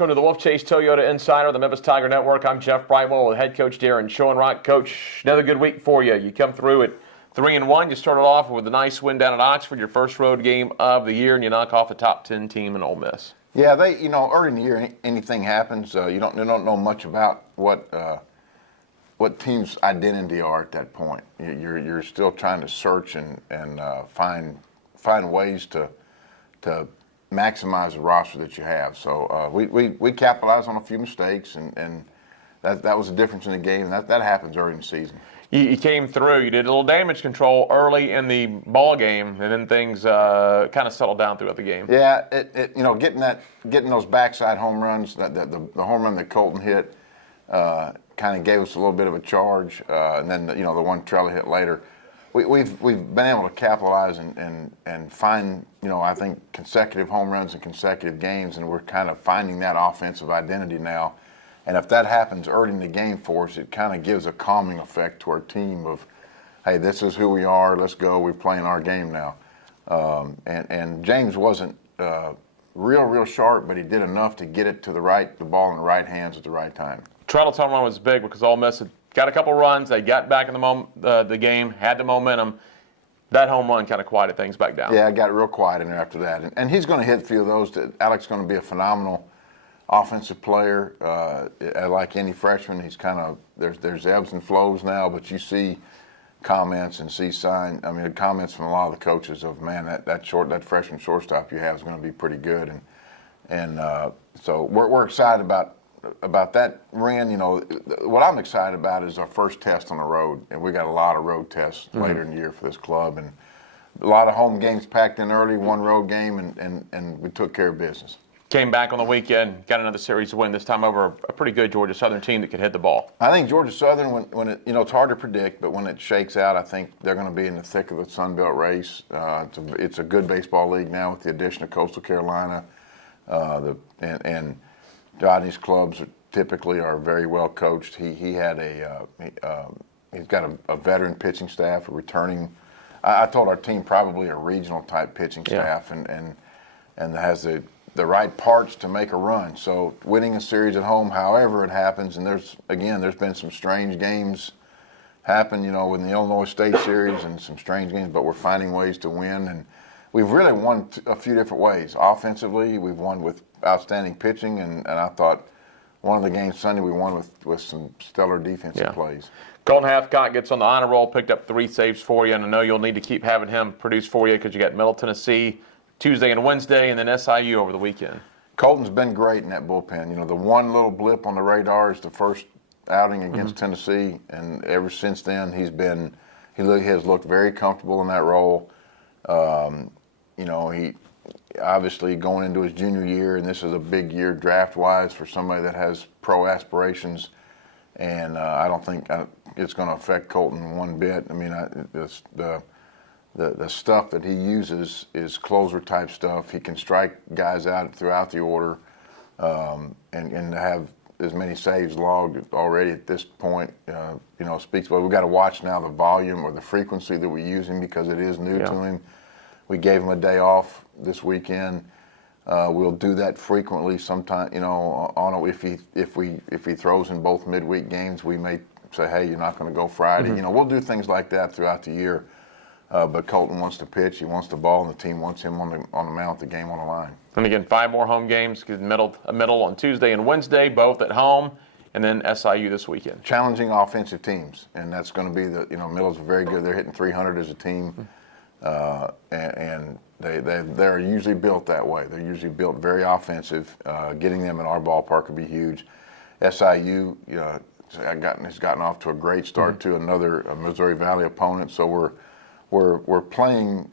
Welcome to the Wolfchase Toyota Insider, the Memphis Tiger Network. I'm Jeff Brightwell with head coach Darren Schoenrock. Coach, another good week for you. You come through at 3-1. You started off with a nice win down at Oxford, your first road game of the year, and you knock off the top 10 team in Ole Miss. Yeah, early in the year, anything happens. You don't know much about what team's identity are at that point. You're still trying to search and find ways to maximize the roster that you have. So we capitalized on a few mistakes, and that was the difference in the game. And that happens early in the season. You came through. You did a little damage control early in the ball game, and then things kind of settled down throughout the game. Yeah, getting those backside home runs, the home run that Colton hit, kind of gave us a little bit of a charge, and then the one Trella hit later. We've been able to capitalize and find, I think, consecutive home runs and consecutive games, and we're kind of finding that offensive identity now. And if that happens early in the game for us, it kind of gives a calming effect to our team of, hey, this is who we are, let's go, we're playing our game now. And James wasn't real sharp, but he did enough to get it to the ball in the right hands at the right time. Treadle's home run was big because Ole Miss had got a couple runs. They got back in the game, had the momentum. That home run kind of quieted things back down. Yeah, it got real quiet in there after that. And he's going to hit a few of those. Alec's going to be a phenomenal offensive player. Like any freshman, he's kind of there's ebbs and flows now, but you see comments and see comments from a lot of the coaches of, man, that freshman shortstop you have is going to be pretty good. And so we're excited about that win. What I'm excited about is our first test on the road, and we got a lot of road tests later in the year for this club, and a lot of home games packed in early, one road game, and we took care of business. Came back on the weekend, got another series win, this time over a pretty good Georgia Southern team that could hit the ball. I think Georgia Southern, when it, it's hard to predict, but when it shakes out, I think they're going to be in the thick of the Sun Belt race. It's a good baseball league now with the addition of Coastal Carolina, and Rodney's clubs typically are very well coached. He's got a veteran pitching staff, a returning. I told our team probably a regional type pitching staff, and has the right parts to make a run. So winning a series at home, however it happens, and there's been some strange games happen, with the Illinois State series and some strange games, but we're finding ways to win, and we've really won a few different ways. Offensively, we've won with outstanding pitching, and I thought one of the games Sunday we won with some stellar defensive plays. Colton Hathcott gets on the honor roll, picked up 3 saves for you, and I know you'll need to keep having him produce for you because you got Middle Tennessee Tuesday and Wednesday, and then SIU over the weekend. Colton's been great in that bullpen. The one little blip on the radar is the first outing against Tennessee, and ever since then he has looked very comfortable in that role. He obviously going into his junior year, and this is a big year draft-wise for somebody that has pro aspirations, and I don't think it's going to affect Colton one bit. I mean, the stuff that he uses is closer-type stuff. He can strike guys out throughout the order, and to have as many saves logged already at this point, speaks. But we've got to watch now the volume or the frequency that we use him because it is new to him. We gave him a day off this weekend. We'll do that frequently. Sometime, if he throws in both midweek games, we may say, hey, you're not going to go Friday. We'll do things like that throughout the year. But Colton wants to pitch, he wants the ball, and the team wants him on the mound, the game on the line. And again, 5 more home games, middle on Tuesday and Wednesday, both at home, and then SIU this weekend. Challenging offensive teams, and that's going to be Middle's very good. They're hitting 300 as a team, and they're usually built that way. They're usually built very offensive. Getting them in our ballpark would be huge. SIU, has gotten off to a great start to another Missouri Valley opponent, so we're playing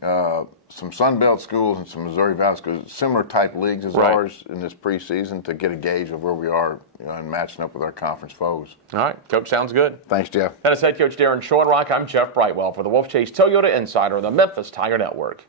some Sun Belt schools and some Missouri Valley schools, similar type leagues as ours in this preseason to get a gauge of where we are and matching up with our conference foes. All right, Coach, sounds good. Thanks, Jeff. That is head coach Darren Schoenrock. I'm Jeff Brightwell for the Wolfchase Toyota Insider, the Memphis Tiger Network.